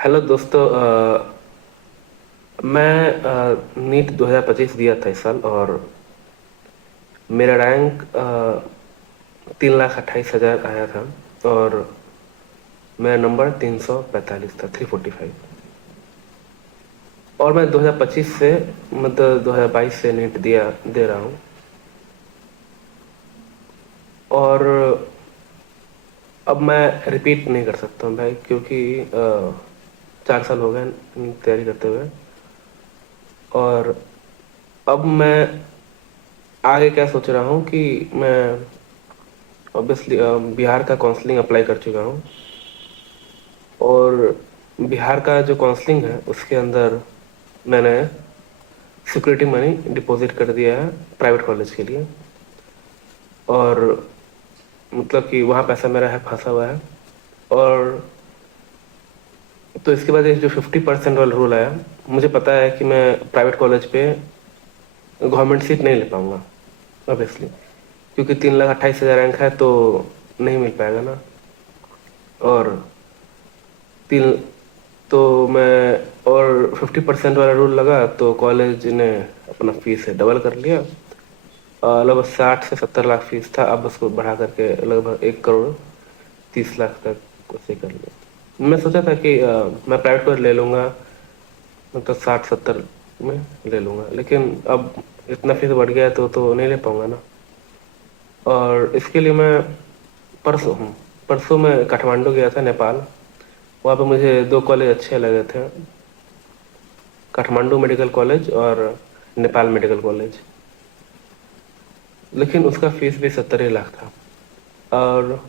Hello दोस्तों। मैं NEET 2025 दिया था इस साल और मेरा रैंक 3,28,000 आया था। और मेरा नंबर 345 था, 345। और मैं 2025 से मतलब 2022 से नीट दे रहा हूँ। और अब मैं रिपीट नहीं कर सकता हूँ भाई, क्योंकि 4 साल हो गए नीट तैयारी करते हुए। और अब मैं आगे क्या सोच रहा हूँ कि मैं ऑब्वियसली बिहार का काउंसलिंग अप्लाई कर चुका हूँ। और बिहार का जो काउंसलिंग है उसके अंदर मैंने सिक्योरिटी मनी डिपॉजिट कर दिया है प्राइवेट कॉलेज के लिए। और मतलब कि वहाँ पैसा मेरा है फंसा हुआ है। और तो इसके बाद ये जो 50% वाला रूल आया, मुझे पता है कि मैं प्राइवेट कॉलेज पे गवर्नमेंट सीट नहीं ले पाऊंगा ऑब्वियसली, क्योंकि 3,28,000 रैंक है तो नहीं मिल पाएगा ना। और तीन तो मैं और 50% वाला रूल लगा तो कॉलेज ने अपना फीस है डबल कर लिया। लगभग 60 से 70 लाख फीस था, अब उसको बढ़ा करके लगभग 1,30,00,000 तक उसे कर लिया। मैं सोचा था कि मैं प्राइवेट कॉलेज ले लूँगा, मतलब 60-70 में ले लूँगा, लेकिन अब इतना फीस बढ़ गया है तो नहीं ले पाऊँगा ना। और इसके लिए मैं परसों मैं काठमांडू गया था, नेपाल। वहाँ पे मुझे 2 कॉलेज अच्छे लगे थे, काठमांडू मेडिकल कॉलेज और नेपाल मेडिकल कॉलेज। लेकिन उसका फीस भी 70 ही लाख था। और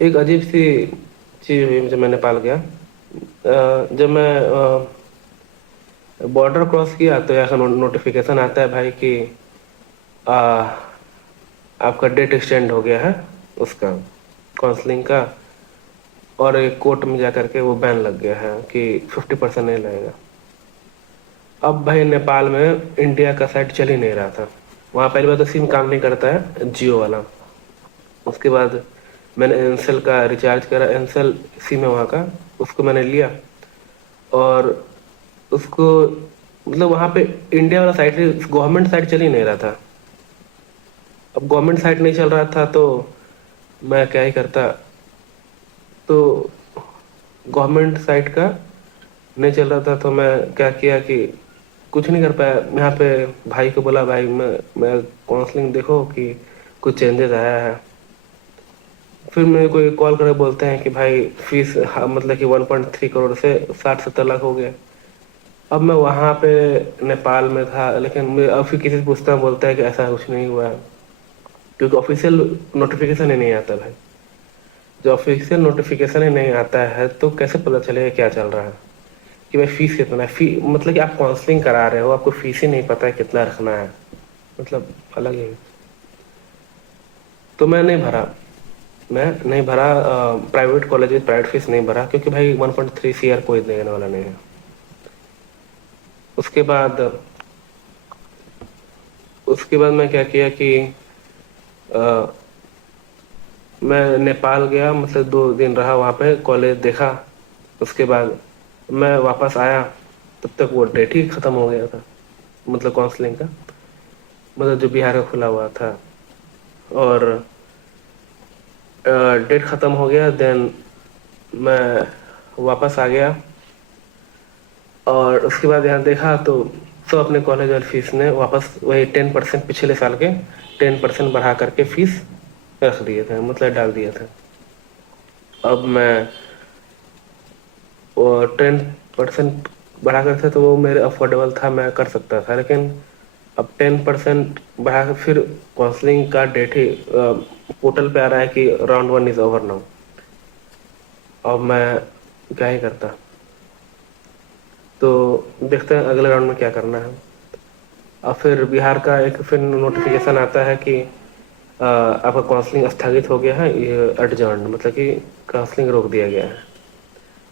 एक अजीब सी चीज़ हुई जब मैं नेपाल गया। जब मैं बॉर्डर क्रॉस किया तो यहाँ नोटिफिकेशन आता है भाई कि आ, आपका डेट एक्सटेंड हो गया है उसका काउंसलिंग का। और एक कोर्ट में जा करके वो बैन लग गया है कि 50% नहीं लगेगा। अब भाई नेपाल में इंडिया का साइट चल ही नहीं रहा था। वहाँ पहली बार तो सिम काम नहीं करता है, जियो वाला। उसके बाद मैंने एयरसेल का रिचार्ज करा, एयरसेल सिम है वहाँ का, उसको मैंने लिया। और उसको मतलब वहाँ पे इंडिया वाला साइट, गवर्नमेंट साइट चल ही नहीं रहा था। अब गवर्नमेंट साइट नहीं चल रहा था तो मैं क्या ही करता। तो गवर्नमेंट साइट का नहीं चल रहा था तो मैं क्या किया कि कुछ नहीं कर पाया। यहाँ पे भाई को बोला, भाई मैं काउंसलिंग देखो कि कुछ चेंजेस आया है। फिर मेरे को एक कॉल करके बोलते हैं कि भाई फीस, हाँ, मतलब कि 1.3 करोड़ से 60-70 लाख हो गया। अब मैं वहाँ पे नेपाल में था, लेकिन मैं अब फिर किसी से पूछता हूँ, बोलता है कि ऐसा कुछ नहीं हुआ है, क्योंकि ऑफिशियल नोटिफिकेशन ही नहीं आता भाई। जो ऑफिशियल नोटिफिकेशन ही नहीं आता है तो कैसे पता चलेगा क्या चल रहा है कि भाई फीस कितना है। मतलब कि आप काउंसलिंग करा रहे हो, आपको फीस ही नहीं पता है कितना रखना है, मतलब अलग ही। तो मैं नहीं भरा प्राइवेट कॉलेज में प्राइवेट फीस नहीं भरा, क्योंकि भाई 1.3 CR कोई देने वाला नहीं है। उसके बाद उसके बाद मैं क्या किया कि अ, मैं नेपाल गया, मतलब 2 दिन रहा वहाँ पे, कॉलेज देखा। उसके बाद मैं वापस आया, तब तक वो डेट ही खत्म हो गया था, मतलब काउंसलिंग का, मतलब जो बिहार का खुला हुआ था। और डेट खत्म हो गया, देन मैं वापस आ गया। और उसके बाद यहाँ देखा तो सब अपने कॉलेज और फीस ने वापस वही 10% पिछले साल के 10% बढ़ा करके फीस रख दिए थे, मतलब डाल दिए थे। अब मैं वो 10% बढ़ा कर थे तो वो मेरे अफोर्डेबल था, मैं कर सकता था। लेकिन अब 10% बढ़ा कर फिर काउंसलिंग का डेट ही पोर्टल पे आ रहा है कि राउंड 1 इज ओवर नाउ। अब मैं क्या ही करता। तो देखते हैं अगले राउंड में क्या करना है। और फिर बिहार का एक फिर नोटिफिकेशन आता है कि आपका काउंसलिंग स्थगित हो गया है, ये एडजर्न, मतलब कि काउंसलिंग रोक दिया गया है।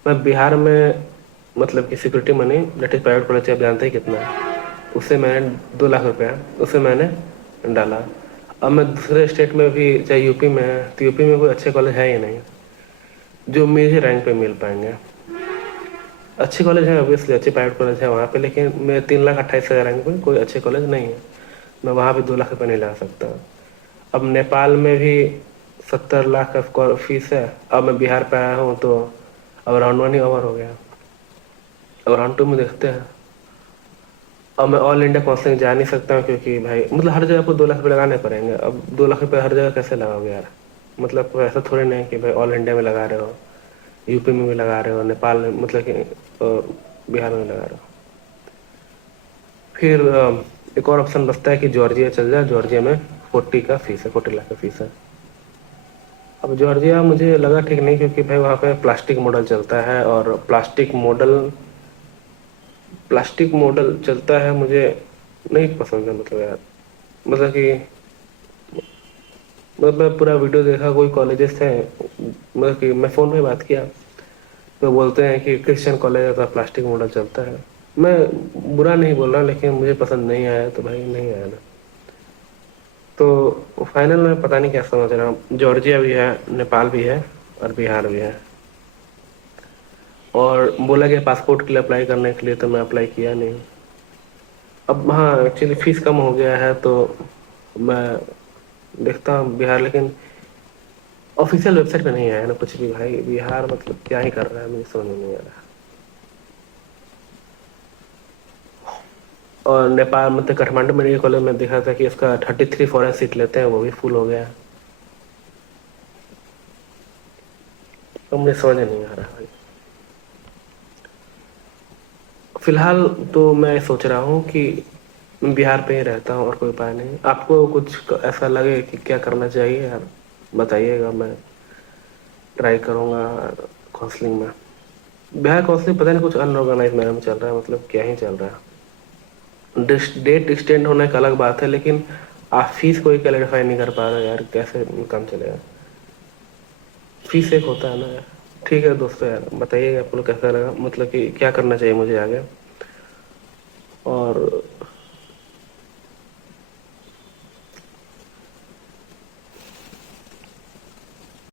मैं बिहार में मतलब कि security money, that is private college, आप जानते ही कितना है, उससे मैंने 2 लाख रुपया उससे मैंने डाला। अब मैं दूसरे स्टेट में भी, चाहे यूपी में है, तो यूपी में कोई अच्छे कॉलेज है ही नहीं जो मेरे रैंक पे मिल पाएंगे। अच्छे कॉलेज हैं, ऑब्वियसली अच्छे प्राइवेट कॉलेज हैं वहाँ पे, लेकिन मेरे 3,28,000 रैंक में कोई अच्छे कॉलेज नहीं है। मैं वहाँ भी 2 लाख रुपये नहीं लगा सकता। अब नेपाल में भी 70 लाख का फीस है। अब मैं बिहार पे आया हूँ तो अब राउंड 1 ही ओवर हो गया। अब राउंड 2 में देखते हैं। अब मैं ऑल इंडिया काउंसलिंग जा नहीं सकता हूँ, क्योंकि भाई मतलब हर जगह को 2 लाख रुपये लगाने पड़ेंगे। अब 2 लाख रुपये हर जगह कैसे लगाओगे यार? मतलब कोई ऐसा थोड़ी नहीं है कि भाई ऑल इंडिया में लगा रहे हो, यूपी में भी लगा रहे हो, नेपाल में मतलब कि बिहार में भी लगा रहे हो। फिर एक और ऑप्शन बचता है कि जॉर्जिया चल जाए। जॉर्जिया में 40 लाख का फीस है। अब जॉर्जिया मुझे लगा ठीक नहीं, क्योंकि भाई वहाँ पे प्लास्टिक मॉडल चलता है, और प्लास्टिक मॉडल चलता है, मुझे नहीं पसंद है। मतलब यार, मतलब कि मतलब मैं पूरा वीडियो देखा, कोई कॉलेजेस थे, मतलब कि मैं फ़ोन पे बात किया तो बोलते हैं कि क्रिश्चियन कॉलेज का प्लास्टिक मॉडल चलता है। मैं बुरा नहीं बोल रहा, लेकिन मुझे पसंद नहीं आया तो भाई नहीं आया ना। तो फाइनल में पता नहीं क्या समझ रहा हूँ। जॉर्जिया भी है, नेपाल भी है, और बिहार भी है। और बोला गया पासपोर्ट के लिए अप्लाई करने के लिए, तो मैं अप्लाई किया नहीं। अब हाँ, एक्चुअली फीस कम हो गया है तो मैं देखता हूँ बिहार, लेकिन ऑफिशियल वेबसाइट पे नहीं आया ना कुछ भी। भाई बिहार मतलब क्या ही कर रहा है, मुझे समझ में नहीं आ रहा। और नेपाल मतलब काठमांडू मेडिकल कॉलेज में देखा था कि इसका 33 फॉरेन सीट लेते हैं, वो भी फुल हो गया। तो मुझे समझ नहीं आ रहा भाई। फिलहाल तो मैं सोच रहा हूँ कि मैं बिहार पे ही रहता हूँ और कोई उपाय नहीं। आपको कुछ ऐसा लगे कि क्या करना चाहिए यार, बताइएगा, मैं ट्राई करूँगा काउंसलिंग में। बिहार काउंसलिंग पता नहीं कुछ अनऑर्गेनाइज मैनर में चल रहा है, मतलब क्या ही चल रहा है। डेट एक्सटेंड होने का अलग बात है, लेकिन आप फीस कोई क्लैरिफाई नहीं कर पा रहे यार, कैसे काम चलेगा? फीस एक होता है ना यार। ठीक है दोस्तों, यार बताइएगा आपको कैसा लगा, मतलब कि क्या करना चाहिए मुझे आगे। और